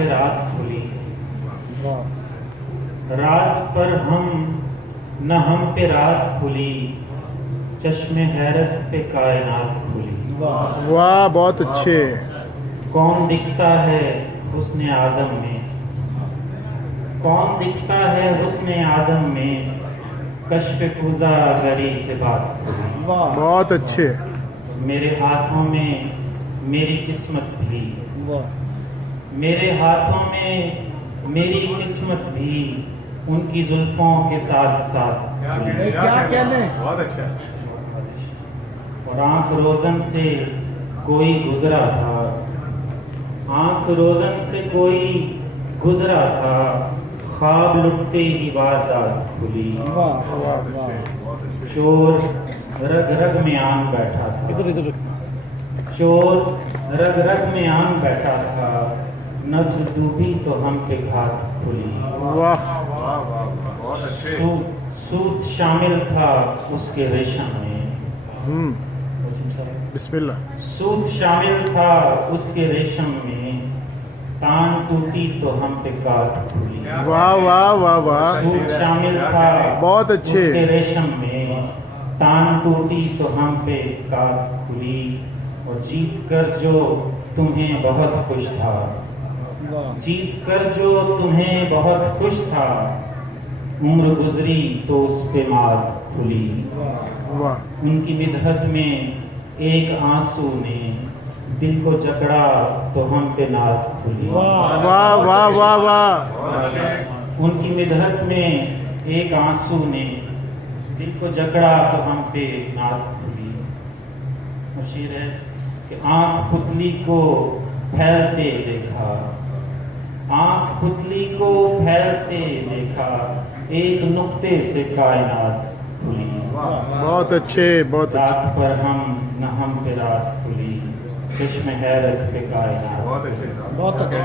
پہ رات کھلی، رات پر ہم نہ ہم پہ رات کھلی، چشم حیرت پہ کائنات کھلی۔ واہ بہت اچھے۔ کون دکھتا ہے حسن آدم میں، کون دکھتا ہے حسن آدم میں، کشف کوزہ گری سے بات کھلی۔ بہت اچھے۔ میرے ہاتھوں میں میری قسمت تھی، میرے ہاتھوں میں میری قسمت بھی، ان کی زلفوں کے ساتھ ساتھ کھلی۔ کیا کہنے؟ بہت اچھا۔ اور آنکھ روزن سے کوئی گزرا تھا، آنکھ روزن سے کوئی گزرا تھا، خواب لٹتے ہی واردات کھلی۔ چور رگ رگ میں آن بیٹھا تھا، چور رگ رگ میں آن بیٹھا تھا، نبض ڈوبی تو ہم پہ گھات کھلی۔ واہ بہت اچھے۔ سوت شامل تھا اس کے ریشم میں، بسم اللہ۔ سوت شامل تھا اس کے ریشم میں، تان ٹوٹی تو ہم پہ کاٹ کھلی۔ واہ واہ واہ واہ، سوت شامل تھا بہت اس اچھے۔ کے ریشم میں، تان ٹوٹی تو ہم پہ کاٹ کھلی۔ اور جیت کر جو تمہیں بہت خوش تھا، جیت کر جو تمہیں بہت خوش تھا، عمر گزری تو اس پہ مات کھلی۔ واہ ان کی مدحت میں ایک آنسو نے دل کو جکڑا تو ہم پہ نعت کھلی۔ واہ واہ واہ واہ، ان کی مدحت میں ایک آنسو نے دل کو جکڑا تو ہم پہ نعت کھلی۔ مشیر ہے کہ آنکھ پتلی کو پھیلتے دیکھا، آنکھ پتلی کو پھیلتے دیکھا، ایک نقطے سے کائنات کھلی۔ بہت اچھے بہت اچھے۔ رات پر ہم نہ ہم پہ رات کھلی، چشم حیرت پہ کائنات۔ بہت اچھے۔ بہت اچھے۔